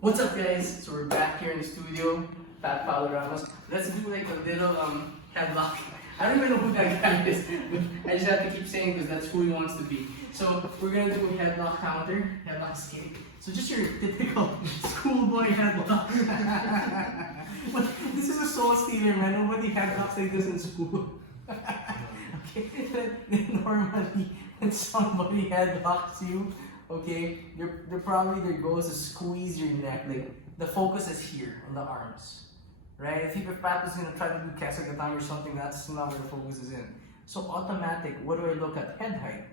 What's up, guys? So we're back here in the studio, Fat Paulo Ramos. Let's do like a little headlock. I don't even know who that guy is, but I just have to keep saying because that's who he wants to be. So we're gonna do a headlock counter, headlock escape. So just your typical schoolboy headlock. But this is a soul stealer, man. Nobody headlocks like this in school. Okay, normally when somebody headlocks you, okay, their goal is to squeeze your neck. Like the focus is here on the arms, right? If Pat is gonna try to do kesagatame or something, that's not where the focus is in. So automatic, what do I look at? Head height.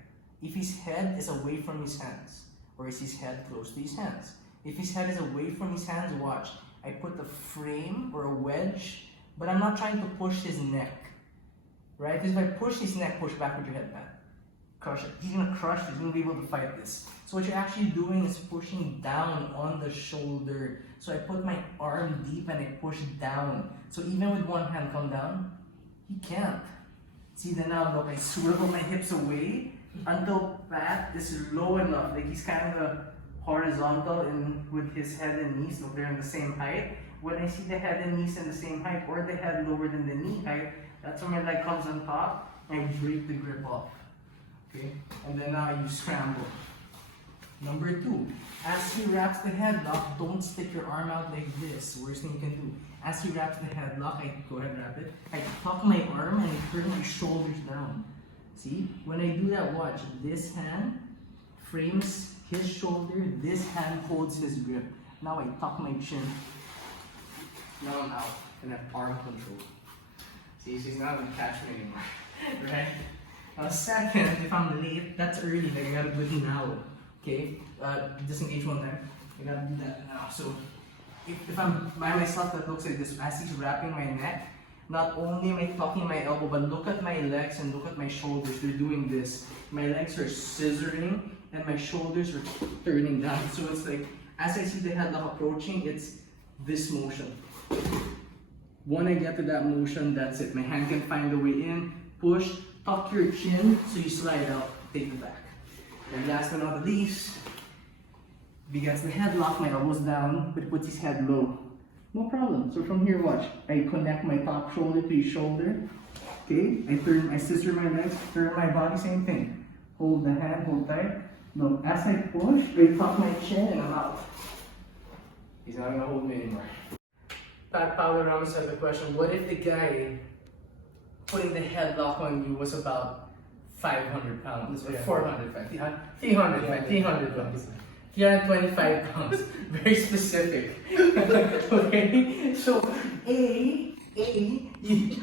If his head is away from his hands, or is his head close to his hands? If his head is away from his hands, watch. I put a frame or a wedge, but I'm not trying to push his neck, right? Because if I push his neck, push back with your head, Pat. Crush it. He's gonna crush it. He's gonna be able to fight this. So what you're actually doing is pushing down on the shoulder. So I put my arm deep and I push down. So even with one hand come down, he can't. See, then now look, I swivel my hips away until Pat is low enough. Like he's kind of horizontal with his head and knees. Look, they're in the same height. When I see the head and knees in the same height or the head lower than the knee height, that's when my leg comes on top and I break the grip off. Okay, and then now you scramble. Number 2, as he wraps the headlock, don't stick your arm out like this. Worst thing you can do. As he wraps the headlock, I go ahead and wrap it. I tuck my arm and I turn my shoulders down. See, when I do that, watch. This hand frames his shoulder. This hand holds his grip. Now I tuck my chin. Now I'm out and I have arm control. See, so he's not gonna catch me anymore, right? Second, if I'm late, that's early, like I gotta do it now, okay? Disengage one time, I gotta do that now. So, if I'm by myself, that looks like this. As he's wrapping my neck, not only am I tucking my elbow, but look at my legs and look at my shoulders. They're doing this. My legs are scissoring and my shoulders are turning down. So it's like, as I see the headlock approaching, it's this motion. When I get to that motion, that's it. My hand can find the way in, push, tuck your chin so you slide out, take it back. And last but not least, if he gets the headlock, my elbows down, but puts his head low. No problem. So from here, watch. I connect my top shoulder to his shoulder. Okay, I scissor my legs, turn my body, same thing. Hold the hand, hold tight. Look, as I push, I tuck my chin and I'm out. He's not gonna hold me anymore. Fat Paulo Ramos has a question. What if the guy putting the headlock on you was about 500 pounds, or 400 pounds, 300 pounds, 325 pounds, very specific. Okay, so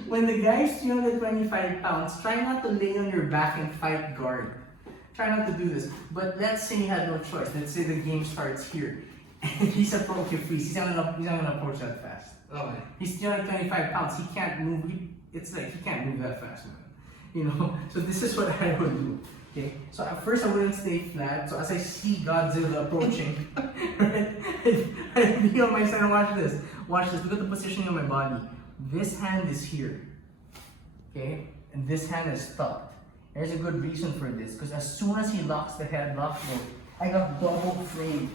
when the guy's 325 pounds, try not to lay on your back and fight guard. Try not to do this. But let's say you had no choice. Let's say the game starts here. And he's approaching freeze. He's not gonna approach that fast. Oh, he's 325 pounds. He can't move. It's like he can't move that fast, man. You know. So this is what I would do. Okay. So at first I wouldn't stay flat. So as I see Godzilla approaching, right, I be on my side and watch this. Watch this. Look at the positioning of my body. This hand is here. Okay, and this hand is tucked. There's a good reason for this, because as soon as he locks the headlock, I got double frame,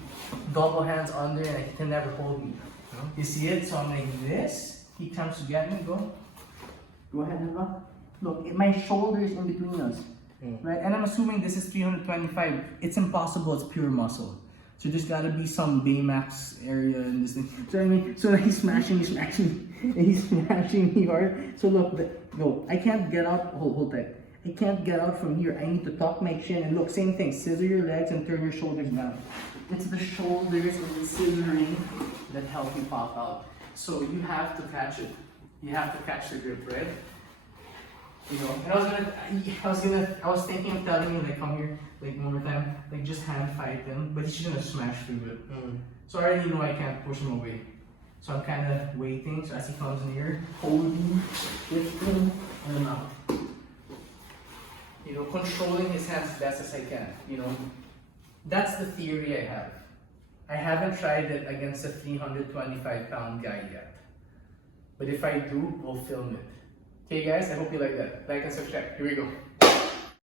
double hands under, and he can never hold me. You see it? So I'm like this. He comes to get me. Go ahead and lock. Look, my shoulder is in between us, right? And I'm assuming this is 325. It's impossible. It's pure muscle. So there's got to be some Baymax area in this thing. So I mean, so he's smashing me hard. So look, no, I can't get out. Hold tight. I can't get out from here. I need to tuck my chin and look, same thing. Scissor your legs and turn your shoulders down. It's the shoulders and the scissoring that help you pop out. So you have to catch it. You have to catch the grip, right? You know, and I was thinking of telling you, like, come here, like, one more time, like, just hand fight him, but he's just gonna smash through it. So I already know I can't push him away. So I'm kind of waiting, so as he comes near, holding, lifting, and I'm out. You know, controlling his hands as best as I can, you know. That's the theory I have. I haven't tried it against a 325-pound guy yet. But if I do, we'll film it. Okay guys, I hope you like that. Like and subscribe. Here we go.